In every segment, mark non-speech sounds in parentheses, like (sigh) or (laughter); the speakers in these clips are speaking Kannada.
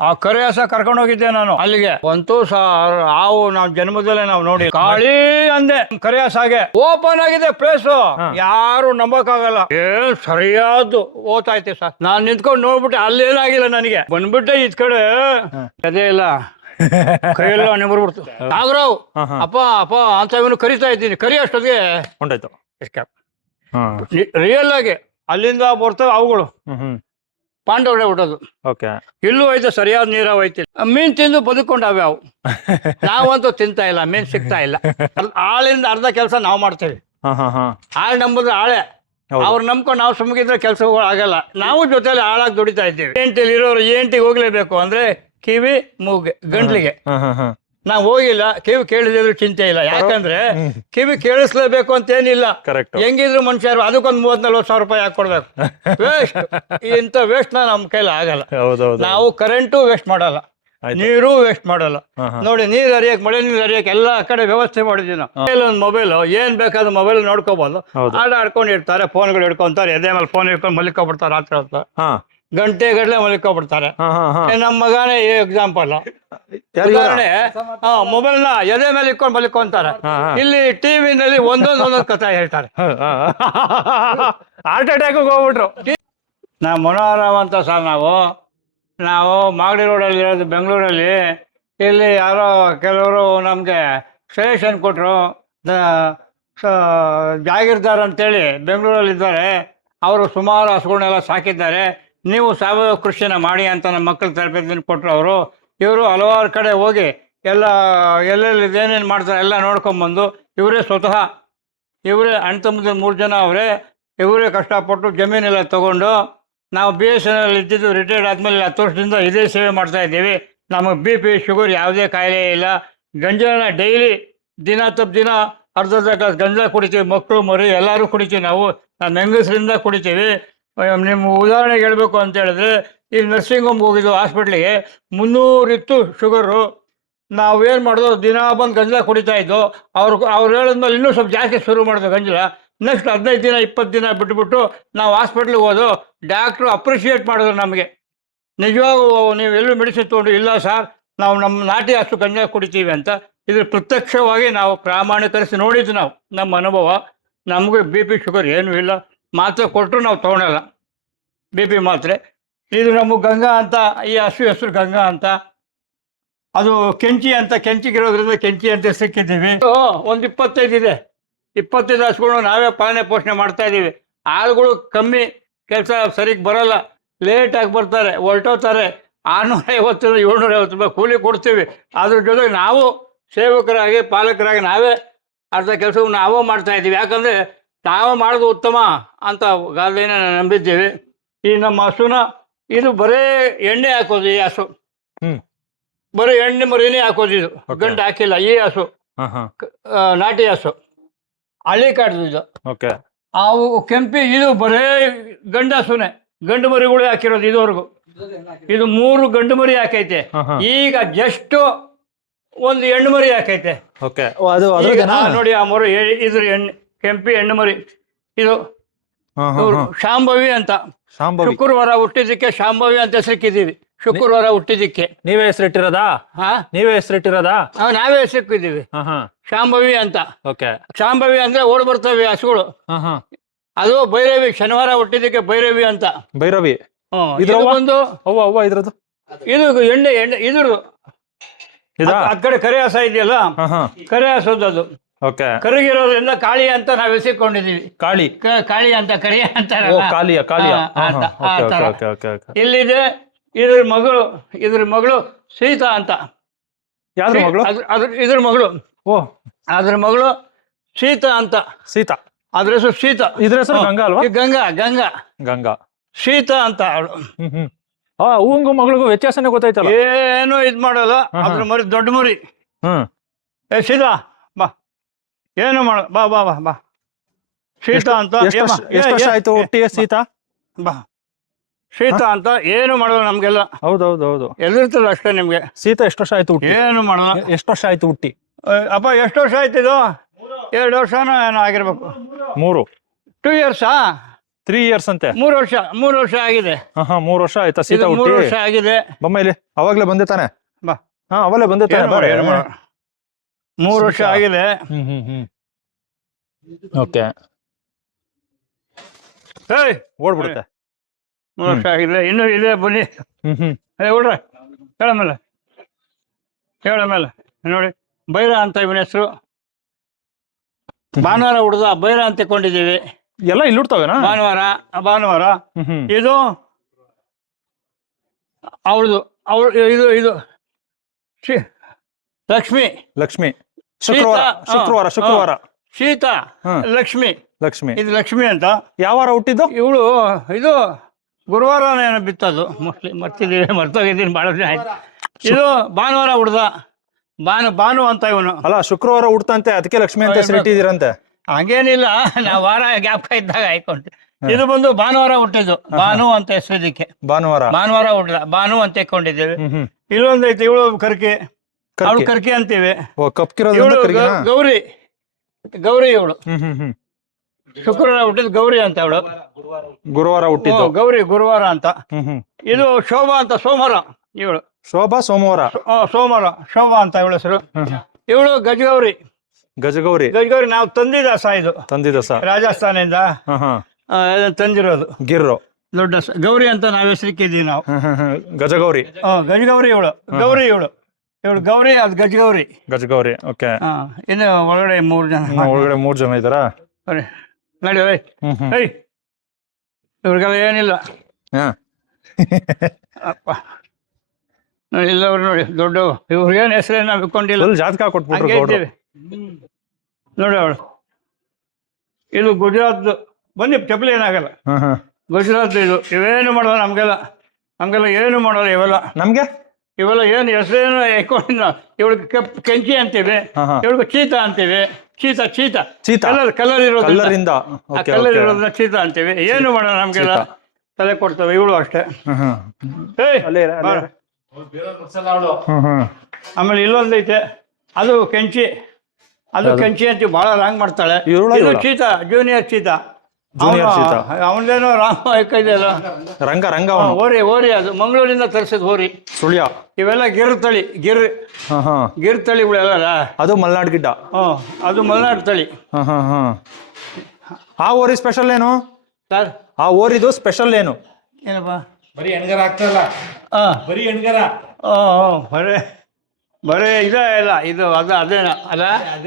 ಆ ಕರೆ ಹಸ ಕರ್ಕೊಂಡು ಹೋಗಿದ್ದೆ ನಾನು ಅಲ್ಲಿಗೆ. ಒಂತೂ ಸಾರ್ ಹಾವು ನಾವು ಜನ್ಮದಲ್ಲೇ ನಾವು ನೋಡಿ. ಕಾಳಿ ಅಂದೆ. ಕರೆ ಹಸಾಗೆ ಓಪನ್ ಆಗಿದೆ ಪ್ಲೇಸ್ ಯಾರು ನಂಬಕ್ಕಾಗಲ್ಲ. ಏನ್ ಸರಿಯಾದ್ದು. ಓತಾಯ್ತೆ ಸರ್ ನಾನ್ ನಿಂತ್ಕೊಂಡು ನೋಡ್ಬಿಟ್ಟೆ ಅಲ್ಲೇನಾಗಿಲ್ಲ ನನಗೆ. ಬಂದ್ಬಿಟ್ಟೆ ಇದ್ ಕಡೆ. ಅದೇ ಇಲ್ಲ. ಕೈಯೆಲ್ಲ ನಿಂಬರ್ಬಿಡ್ತು ನಾಗರಾವ್. ಅಪ್ಪ ಅಪ್ಪ ಅಂತ ಇವನು ಕರಿತಾ ಇದ್ದೀನಿ. ಕರಿ ಅಷ್ಟೊತ್ತಿಗೆ ಹೊಂಟಾಯ್ತು ರಿಯಲ್ ಆಗಿ. ಅಲ್ಲಿಂದ ಬರ್ತವೆ ಅವುಗಳು. ಪಾಂಡವರೇ ಹುಟ್ಟೋದು. ಓಕೆ. ಇಲ್ಲೂ ಐತೆ ಸರಿಯಾದ ನೀರ ಮೀನ್ ತಿಂದು ಬದುಕೊಂಡಾವೆ ಅವು. (laughs) ನಾವಂತೂ ತಿಂತಾ ಇಲ್ಲ ಮೀನ್ ಸಿಗ್ತಾ ಇಲ್ಲ. ಆಳಿಂದ ಅರ್ಧ ಕೆಲಸ ನಾವು ಮಾಡ್ತೇವೆ. ಆಳ್ ನಂಬುದ್ರೆ ಆಳೆ. ಅವ್ರ ನಂಬ್ಕೊಂಡು ನಾವು ಸುಮ್ಮಗಿದ್ರೆ ಕೆಲಸ ಆಗಲ್ಲ. ನಾವು ಜೊತೆಲಿ ಆಳಾಗಿ ದುಡಿತಾ ಇದ್ದೇವೆ. ಏಂಟಿಲಿ ಇರೋರು ಏಂಟಿಗೆ ಹೋಗ್ಲೇಬೇಕು ಅಂದ್ರೆ ಕಿವಿ ಮೂಗೆ ಗಂಟ್ಲಿಗೆ. ನಾವು ಹೋಗಿಲ್ಲ ಕಿವಿ ಕೇಳಿದ್ರು ಚಿಂತೆ ಇಲ್ಲ. ಯಾಕಂದ್ರೆ ಕಿವಿ ಕೇಳಿಸ್ಲೇಬೇಕು ಅಂತ ಏನಿಲ್ಲ ಕರೆಕ್ಟ್ ಹೆಂಗಿದ್ರು ಮನುಷ್ಯರು ಅದಕ್ಕೊಂದು ಮೂವತ್ ನಲ್ವತ್ ಸಾವಿರ ರೂಪಾಯಿ ಹಾಕೊಡ್ಬೇಕು ಕೊಡ್ಬೇಕು? ವೇಸ್ಟ್ ಇಂಥ ವೇಸ್ಟ್ ನಮ್ಮ ಕೈಲಿ ಆಗಲ್ಲ. ನಾವು ಕರೆಂಟು ವೇಸ್ಟ್ ಮಾಡಲ್ಲ. ನೀರು ವೇಸ್ಟ್ ಮಾಡಲ್ಲ. ನೋಡಿ ನೀರ್ ಹರಿಯಕ್ ಮಳೆ ನೀರ್ ಹರಿಯಕ್ ಎಲ್ಲ ಕಡೆ ವ್ಯವಸ್ಥೆ ಮಾಡಿದ್ವಿ ನಾವು. ಒಂದು ಮೊಬೈಲ್ ಏನ್ ಬೇಕಾದ ಮೊಬೈಲ್ ನೋಡ್ಕೋಬಹುದು ಹೌದು. ಆಡ ಆಡ್ಕೊಂಡು ಇರ್ತಾರೆ ಫೋನ್ಗಳು ಹಿಡ್ಕೊಂತಾರೆ ಎದೆ ಮೇಲೆ ಫೋನ್ ಹಿಡ್ಕೊಂಡು ಮಲ್ಕೊಬಿಡ್ತಾರೆ ರಾತ್ರಿ ಹೊತ್ತು. ಗಂಟೆ ಗಟ್ಟಲೆ ಮಲಿಕೊಬಿಡ್ತಾರೆ. ನಮ್ಮ ಮಗನೇ ಎಕ್ಸಾಂಪಲ್? ಉದಾಹರಣೆ ಮೊಬೈಲ್ನ ಎದೆ ಮೇಲೆ ಇಟ್ಕೊಂಡು ಬಲಿಕೊಂತಾರೆ. ಇಲ್ಲಿ ಟಿವಿನಲ್ಲಿ ಒಂದೊಂದು ಒಂದೊಂದು ಕಥೆ ಹೇಳ್ತಾರೆ. ಹಾರ್ಟ್ ಅಟ್ಯಾಕ್ ಹೋಗ್ಬಿಟ್ರು. ನಾ ಮನೋಹರಾಮ್ ಅಂತ ಸರ್ ನಾವು. ನಾವು ಮಾಗಡಿ ರೋಡಲ್ಲಿ ಇರೋದು ಬೆಂಗಳೂರಲ್ಲಿ. ಇಲ್ಲಿ ಯಾರೋ ಕೆಲವರು ನಮಗೆ ಸಜೆಷನ್ ಕೊಟ್ಟರು ಜಾಗೀರ್ದಾರ್ ಅಂತೇಳಿ ಬೆಂಗಳೂರಲ್ಲಿದ್ದಾರೆ ಅವರು ಸುಮಾರು ಹಸುಗಳನ್ನೆಲ್ಲ ಸಾಕಿದ್ದಾರೆ. ನೀವು ಸಾವಯವ ಕೃಷಿನ ಮಾಡಿ ಅಂತ ನಮ್ಮ ಮಕ್ಕಳ ತರಬೇತಿ ಕೊಟ್ಟರು ಅವರು. ಇವರು ಹಲವಾರು ಕಡೆ ಹೋಗಿ ಎಲ್ಲ ಎಲ್ಲೆಲ್ಲಿ ಏನೇನು ಮಾಡ್ತಾರೆ ಎಲ್ಲ ನೋಡ್ಕೊಂಬಂದು ಇವರೇ ಸ್ವತಃ, ಇವರೇ ಅಣ್ಣ ತಮ್ಮದ ಮೂರು ಜನ ಅವರೇ, ಇವರೇ ಕಷ್ಟಪಟ್ಟು ಜಮೀನೆಲ್ಲ ತೊಗೊಂಡು ನಾವು ಬಿ ಎಸ್ ಎನ್ ಎಲ್ ಇದ್ದಿದ್ದು ರಿಟೈರ್ಡ್ ಆದಮೇಲೆ ಹತ್ತು ವರ್ಷದಿಂದ ಇದೇ ಸೇವೆ ಮಾಡ್ತಾ ಇದ್ದೀವಿ. ನಮಗೆ ಬಿ ಪಿ ಶುಗರ್ ಯಾವುದೇ ಕಾಯಿಲೆ ಇಲ್ಲ. ಗಂಜಲನ ಡೈಲಿ ದಿನ ತಪ್ಪು ದಿನ ಅರ್ಧ ಅರ್ಧ ಗ್ಲಾಸ್ ಗಂಜಲ ಕುಡಿತೀವಿ, ಮಕ್ಕಳು, ಮರಿ ಎಲ್ಲರೂ ಕುಡಿತೀವಿ ನಾವು. ನಮ್ಮ ಹೆಂಗಸರಿಂದ ಕುಡಿತೀವಿ. ನಿಮ್ಮ ಉದಾಹರಣೆಗೆ ಹೇಳಬೇಕು ಅಂತ ಹೇಳಿದ್ರೆ ಈ ನರ್ಸಿಂಗ್ ಹೋಮ್ಗೆ ಹೋಗಿದ್ದು ಹಾಸ್ಪಿಟ್ಲಿಗೆ ಮುನ್ನೂರಿತ್ತು ಶುಗರು ನಾವೇನು ಮಾಡಿದ್ರು ದಿನ ಬಂದು ಗಂಜಲ ಕುಡಿತಾ ಇದ್ದು ಅವ್ರು ಅವ್ರು ಹೇಳಿದ್ಮೇಲೆ ಇನ್ನೂ ಸ್ವಲ್ಪ ಜಾಸ್ತಿ ಶುರು ಮಾಡಿದ್ರು ಗಂಜಲ. ನೆಕ್ಸ್ಟ್ ಹದಿನೈದು ದಿನ ಇಪ್ಪತ್ತು ದಿನ ಬಿಟ್ಬಿಟ್ಟು ನಾವು ಹಾಸ್ಪಿಟ್ಲಿಗೆ ಹೋದು ಡಾಕ್ಟ್ರು ಅಪ್ರಿಷಿಯೇಟ್ ಮಾಡಿದ್ರು ನಮಗೆ. ನಿಜವಾಗೂ ನೀವು ಎಲ್ಲೂ ಮೆಡಿಸಿನ್ ತೊಗೊಂಡು ಇಲ್ಲ ಸರ್, ನಾವು ನಮ್ಮ ನಾಟಿ ಅಷ್ಟು ಗಂಜಲ ಕುಡಿತೀವಿ ಅಂತ. ಇದ್ರ ಪ್ರತ್ಯಕ್ಷವಾಗಿ ನಾವು ಪ್ರಾಮಾಣೀಕರಿಸಿ ನೋಡಿದ್ದು ನಾವು, ನಮ್ಮ ಅನುಭವ. ನಮಗೆ ಬಿ ಪಿ ಶುಗರ್ ಏನೂ ಇಲ್ಲ. ಮಾತ್ರೆ ಕೊಟ್ಟರು ನಾವು ತೊಗೊಳಲ್ಲ ಬಿ ಪಿ ಮಾತ್ರೆ. ಇದು ನಮ್ಮ ಗಂಗಾ ಅಂತ, ಈ ಹಸು ಹೆಸರು ಗಂಗಾ ಅಂತ. ಅದು ಕೆಂಚಿ ಅಂತ ಕೆಂಚಿಗಿರೋದ್ರಿಂದ ಕೆಂಚಿ ಅಂತ ಸಿಕ್ಕಿದ್ದೀವಿ. ಒಂದು ಇಪ್ಪತ್ತೈದು ಇದೆ. ಇಪ್ಪತ್ತೈದು ಹಸುಗಳು ನಾವೇ ಪಾಲನೆ ಪೋಷಣೆ ಮಾಡ್ತಾ ಇದ್ದೀವಿ. ಆಳುಗಳು ಕಮ್ಮಿ, ಕೆಲಸ ಸರಿಗೆ ಬರೋಲ್ಲ. ಲೇಟಾಗಿ ಬರ್ತಾರೆ ಹೊರಟೋತಾರೆ ಆರುನೂರ ಐವತ್ತರಿಂದ ಏಳ್ನೂರ ಐವತ್ತು ರೂಪಾಯಿ ಕೂಲಿ ಕೊಡ್ತೀವಿ. ಅದ್ರ ಜೊತೆಗೆ ನಾವು ಸೇವಕರಾಗಿ, ಪಾಲಕರಾಗಿ ನಾವೇ ಅರ್ಧ ಕೆಲಸವನ್ನು ನಾವೇ ಮಾಡ್ತಾ ಇದ್ದೀವಿ. ಯಾಕಂದರೆ ನಾವೇ ಮಾಡೋದು ಉತ್ತಮ ಅಂತ ಗಾದೆಯನ್ನು ನಂಬಿದ್ದೀವಿ. ಈ ನಮ್ಮ ಹಸುನ ಇದು ಬರೇ ಎಣ್ಣೆ ಹಾಕೋದು ಈ ಹಸು. ಹ್ಮ್. ಬರೀ ಎಣ್ಣೆ ಮರಿನೇ ಹಾಕೋದು ಇದು. ಗಂಡು ಹಾಕಿಲ್ಲ ಈ ಹಸು. ಹಾ ಹಾ. ಆ, ನಾಟಿ ಹಸು. ಹಳ್ಳಿ ಕಾಡ್ದು ಇದು. ಓಕೆ ಅವು ಕೆಂಪಿ ಇದು ಬರೇ ಗಂಡ ಹಸುನೆ. ಗಂಡು ಮರಿಗಳು ಹಾಕಿರೋದು ಇದುವರೆಗೂ. ಇದು ಮೂರು ಗಂಡು ಮರಿ ಹಾಕೈತೆ. ಹಾ ಹಾ. ಈಗ ಜಸ್ಟ್ ಒಂದು ಹೆಣ್ಣು ಮರಿ ಹಾಕೈತೆ. ಓಕೆ ಅದು ಈಗ ಅದ್ರದ್ದೇನಾ ಆ ನೋಡಿ ಆ ಮರು ಇದ್ರ ಹೆಣ್ಣು ಕೆಂಪಿ ಹೆಣ್ಣು ಮರಿ. ಇದು ಹಾ ಹಾ. ಇವ್ರು ಶಾಂಭವಿ ಅಂತ. ಶಾಂಭವಿ. ಶುಕ್ರವಾರ ಹುಟ್ಟಿದ್ದಕ್ಕೆ ಶಾಂಭವಿ ಅಂತ ಹೆಸರಿಕ್ಕಿದ್ದೀವಿ ಶುಕ್ರವಾರ ಹುಟ್ಟಿದ್ದಕ್ಕೆ. ನೀವೇ ಹೆಸರಿಟ್ಟಿರೋದಾ? ಹಾ. ನೀವೇ ಹೆಸರಿಟ್ಟಿರೋದಾ? ಆ, ನಾವೇ ಹೆಸರಿಕ್ಕಿದ್ದೀವಿ ಹಾ ಹಾ. ಶಾಂಭವಿ ಅಂತ. ಓಕೆ. ಶಾಂಭವಿ ಅಂದ್ರೆ ಓಡ್ ಬರ್ತವೆ ಹಸುಗಳು. ಹಾ ಹಾ. ಅದು ಭೈರವಿ ಶನಿವಾರ ಹುಟ್ಟಿದ್ದಕ್ಕೆ ಭೈರವಿ ಅಂತ. ಭೈರವಿ. ಹ್ಮ್. ಇದ್ರ ಇದು ಅವ್ವ? ಒಂದು ಅವ್ವ ಅವ್ವ ಇದ್ರದ್ದು? ಇದು ಎಣ್ಣೆ ಎಣ್ಣೆ ಇದ್ರದ್ದು. ಇದಾ ಅದ್ ಕಡೆ ಕರೆ ಹಸ ಇದೆಯಲ್ಲ? ಹಾ ಹಾ. ಕರೆ ಹಸದ್ದು ಅದು. ಓಕೆ ಕರಗಿರೋದ್ರಿಂದ ಕಾಳಿ ಅಂತ ನಾವು ಎಸಿಕೊಂಡಿದೀವಿ. ಕಾಳಿ? ಕ- ಕಾಳಿ ಅಂತ ಕರಿ ಓ ಅಂತಾರಲ್ಲ ಕಾಳಿಯ ಆ ತ- ಆ ತರ. ಓಕೆ ಓಕೆ ಓಕೆ ಇಲ್ಲಿದೆ ಇದ್ರ ಮಗಳು ಇದ್ರ ಮಗಳು ಸೀತಾ ಅಂತ. ಯಾವ್ದ್ರ ಮಗಳು? ಅದ್ರ- ಅದ್ರ ಇದ್ರ ಮಗಳು. ಓ. ಅದ್ರ ಮಗಳು ಸೀತಾ ಅಂತ. ಸೀತಾ. ಅದ್ರ ಹೆಸರು ಸೀತಾ. ಇದ್ರ ಹೆಸರು ಗಂಗಾ ಅಲ್ವಾ? ಈ ಗಂಗಾ ಗಂಗಾ. ಗಂಗಾ. ಸೀತಾ ಅಂತ ಅವಳು. ಹ್ಮ್ ಹ್ಮ್. ಆ ಹೂವಂಗು ಮಗಳಿಗೂ ವ್ಯತ್ಯಾಸನೇ ಗೊತ್ತಾಯ್ತಲ್ಲ? ಏನು ಇದ್ ಮಾಡಲ್ಲ. ಅದ್ರ ಮರಿ ದೊಡ್ಡ ಮರಿ. ಹ್ಮ್. ಏ ಸೀತಾ. ಏನು ಮಾಡ ಬಾ ಬಾ ಬಾ ಬಾ. ಶೀತ ಅಂತ ಎಷ್ಟು ವರ್ಷ- ಆಯ್ತು ಒಟ್ಟಿಗೆ ಸೀತಾ ಬಾ. ಶೀತ ಅಂತ ಏನು ಮಾಡಲ್ಲ ನಮ್ಗೆಲ್ಲ? ಹೌದೌದು ಹೌದು ಅಷ್ಟೇ ನಿಮ್ಗೆ. ಶೀತ ಎಷ್ಟು ವರ್ಷ ಆಯ್ತು ಹುಟ್ಟಿ? ಏನು ಮಾಡಲ್ಲ ಎಷ್ಟು ವರ್ಷ ಆಯ್ತು ಹುಟ್ಟಿ? ಅಪ್ಪ ಎಷ್ಟು ವರ್ಷ ಆಯ್ತು ಇದು? ಎರಡು ವರ್ಷನೋ ಏನೋ ಆಗಿರ್ಬೇಕು. ಮೂರು. ಟೂ ಇಯರ್ಸಾ ತ್ರೀ ಇಯರ್ಸ್ ಅಂತೆ. ಮೂರು ವರ್ಷ ಮೂರು ವರ್ಷ ಆಗಿದೆ. ಹಾ ಮೂರು ವರ್ಷ ಆಯ್ತಾ ಸೀತಾ ಮೂರು ಹುಟ್ಟಿ? ವರ್ಷ ಆಗಿದೆ. ಬಮ್ಮ ಇಲ್ಲಿ ಅವಾಗ್ಲೇ ಬಂದೆ ತಾನೆ? ಬಾ. ಹಾ ಅವಾಗಲೇ ಬಂದೆ ತಾನೆ. ಮೂರು ವರ್ಷ ಆಗಿದೆ. ಹ್ಮ್ ಹ್ಮ್ ಹ್ಮ್. ಓಕೆ. ಸರಿ ಓಡ್ಬಿಡುತ್ತೆ. ಮೂರು ವರ್ಷ ಆಗಿದೆ. ಇನ್ನೂ ಇದೆ ಬನ್ನಿ. ಹ್ಮ್ ಹ್ಮ್. ಏ ಹುಡ್ರ ಹೇಳ ಮೇಲೆ. ಹೇಳ ಮೇಲೆ. ನೋಡಿ ಬೈರ ಅಂತ ಇವನ ಹೆಸರು. ಭಾನುವಾರ ಹುಡ್ದ ಬೈರ ಅಂತ ಕೊಂಡಿದ್ದೀವಿ ಎಲ್ಲ ಇಲ್ಲಿ ಹುಡ್ತಾವೇನಾ? ಭಾನುವಾರ ಭಾನುವಾರ. ಹ್ಮ್ ಹ್ಮ್. ಇದು ಅವಳದು ಅವಳು ಇದು ಇದು. ಶಿ- ಲಕ್ಷ್ಮಿ. ಲಕ್ಷ್ಮಿ. ಶುಕ್ರವಾರ ಶುಕ್ರವಾರ ಶುಕ್ರವಾರ. ಶೀತ ಲಕ್ಷ್ಮಿ. ಲಕ್ಷ್ಮಿ. ಇದು ಲಕ್ಷ್ಮಿ ಅಂತ. ಯಾವ ವಾರ ಹುಟ್ಟಿದ್ದು? ಇವಳು ಇದು ಗುರುವಾರ ಬಿತ್ತದು. ಮೋಸ್ಟ್ಲಿ ಮರ್ತಿದ್ದೀವಿ ಮರ್ತೋಗಿದ್ದೀನಿ ಬಹಳ ದಿನ ಆಯ್ತು. ಇದು ಭಾನುವಾರ ಹುಡ್ದ. ಬಾನು ಭಾನು ಅಂತ ಇವನು. ಅಲ್ಲ ಶುಕ್ರವಾರ ಹುಡ್ತಂತೆ ಅದಕ್ಕೆ ಲಕ್ಷ್ಮಿ ಅಂತ ಹೆಸರು ಇಟ್ಟಿದ್ದೀರಂತೆ ಹಂಗೇನಿಲ್ಲ ನಾವು ವಾರ ಗ್ಯಾಪ್ ಇದ್ದಾಗ ಆಯ್ಕೊಂಡು ಇದು ಬಂದು ಭಾನುವಾರ ಹುಟ್ಟಿದ್ದು. ಭಾನು ಅಂತ ಹೆಸರು ಇದಕ್ಕೆ. ಭಾನುವಾರ. ಭಾನುವಾರ ಹುಟ್ಟಿದ ಭಾನು ಅಂತ ಇಕ್ಕೊಂಡಿದ್ದೇವೆ ಇಲ್ಲೊಂದೈತಿ ಹ್ಮ್. ಇಲ್ಲೊಂದು ಐತೆ ಇವಳು ಕರ್ಕಿ. ಅವಳು ಕರ್ಕಿ. ಅಂತೀವಿ. ಓ ಇವಳು ಕರ್ಗಿನ ಗೌರಿ ಗೌರಿ ಇವಳು. ಹ್ಮ್ ಹ್ಮ್ ಹ್ಮ್. ಶುಕ್ರವಾರ ಹುಟ್ಟಿದ್ ಗೌರಿ ಅಂತ ಅವಳು. ಗುರುವಾರ ಹುಟ್ಟಿದ್ದು. ಗೌರಿ ಗುರುವಾರ ಅಂತ. ಹ್ಮ್ ಹ್ಮ್. ಇದು ಶೋಭಾ ಅಂತ ಸೋಮವಾರ ಇವಳು. ಶೋಭಾ ಸೋಮವಾರ? ಆ, ಸೋಮವಾರ ಶೋಭಾ ಅಂತ ಇವಳ ಹೆಸರು. ಇವಳು ಗಜಗೌರಿ. ಗಜಗೌರಿ? ಗಜಗೌರಿ ನಾವು ತಂದಿದ ಸ ಇದು. ತಂದಿದ ಸ ರಾಜಸ್ಥಾನದಿಂದ ಹಾ ಹಾ ಆ, ಇದನ್ನ ತಂದಿರೋದು. ಗಿರ್ರು. ದೊಡ್ಡ ಸ- ಗೌರಿ ಅಂತ ನಾವ್ ಹೆಸರಿಕ್ಕಿದ್ದೀವಿ ನಾವು. ಹ್ಮ್ ಹ್ಮ್ ಹ್ಮ್. ಗಜಗೌರಿ? ಆ, ಗಜಗೌರಿ ಇವಳು. ಗೌರಿ ಇವಳು. ಇವಳು ಗೌರಿ ಅದು ಗಜಗೌರಿ. ಗಜಗೌರಿ ಓಕೆ ಹಾ ಇನ್ನು ಒಳಗಡೆ ಮೂರು ಜನ ಒಳಗಡೆ ಮೂರು ಜನ ಇದ್ದಾರಾ? ನೋಡಿ ನಡಿ. ಓಯ್ ಹ್ಮ್ ಹ್ಮ್. ಏಯ್ ಇವ್ರಿಗೆಲ್ಲ ಏನಿಲ್ಲ. ಹಾ. ಅಪ್ಪ. ನೋಡಿ ಇಲ್ಲವ್ರು ನೋಡಿ ದೊಡ್ಡ ಇವ್ರಿಗೇನು ಹೆಸರೇನು ಅನ್ಕೊಂಡಿಲ್ಲ. ಫುಲ್ ಜಾತಕ ಕೊಟ್ಬಿಟ್ರು ಹಂಗೆ ಗೌಡ್ರು. ಇದ್ದೀವಿ. ನೋಡಿ ಅವಳು ಇದು ಗುಜರಾತ್ ಬನ್ನಿ ಚಪ್ಪಲಿ ಏನಾಗಲ್ಲ. ಹ್ಮ್ ಹ್ಮ್. ಗುಜರಾತ್ ಇದು. ಇವೇನು ಮಾಡೋಲ್ಲ ನಮಗೆಲ್ಲ? ನಮಗೆಲ್ಲ ಏನು ಮಾಡೋಲ್ಲ ಇವೆಲ್ಲ? ನಮ್ಗೆ? ಇವೆಲ್ಲ ಏನು ಹೆಸರೇನು ಇಟ್ಕೊಂಡಿಲ್ಲ ಇವಳಿಗೆ ಕೆಪ್ ಕೆಂಚಿ ಅಂತೀವಿ ಇವಳಿಗೆ ಚೀತ ಅಂತೀವಿ. ಚೀತ ಚೀತ. ಚೀತಾ. ಕಲರ್ ಕಲರ್ ಇರೋದ್ರಿಂದ. ಆ ಕಲರ್ ಇರೋದನ್ನ ಚೀತ ಅಂತೀವಿ. ಏನು ಮಾಡೋಣ ನಮಗೆಲ್ಲ ತಲೆ ಕೊಡ್ತವೆ ಇವಳು ಅಷ್ಟೇ. ಏಯ್ ಬಾರ. ಆಮೇಲೆ ಇಲ್ಲೊಂದೈತೆ ಅದು ಕೆಂಚಿ. ಅದು ಕೆಂಚಿ ಅಂತೀವಿ ಭಾಳ ರಾಂಗ್ ಮಾಡ್ತಾಳೆ. ಇವಳು ಇದು ಚೀತ ಜೂನಿಯರ್ ಚೀತ. Junior ಶೀತ. ಅವನದೇನೋ ರಾಮ ಇದೆಯಲ್ಲ ರಂಗ ರಂಗ ಅವನು. ಓರಿ ಓರಿ ಅದು. ಮಂಗಳೂರಿಂದ ತರಿಸಿದ ಹೋರಿ. ಸುಳ್ಯ. ಇವೆಲ್ಲ ಗಿರ್ ತಳಿ ಗಿರ್. ಹಾ ಹಾ. ಗಿರ್ ತಳಿಗಳೆಲ್ಲ ಅದು ಮಲ್ನಾಡ್ ಗಿಡ್ಡ. ಹ್ಞೂ ಅದು ಮಲ್ನಾಡ್ ತಳಿ. ಹಾ ಹಾ ಹಾ. ಆ ಓರಿ ಸ್ಪೆಷಲ್ ಏನು? ಸರ್ ಆ ಓರಿದು ಸ್ಪೆಷಲ್ ಏನು? ಏನಪ್ಪ? ಬರೀ ಹೆಣ್ಗರ ಆಗ್ತಾರಲ್ಲ ಹಾಂ. ಬರೀ ಹೆಣ್ಗರ? ಹ್ಞೂ ಬರೇ ಇದೇ ಇಲ್ಲ ಇದು ಅದು ಅದೇನ ಅದ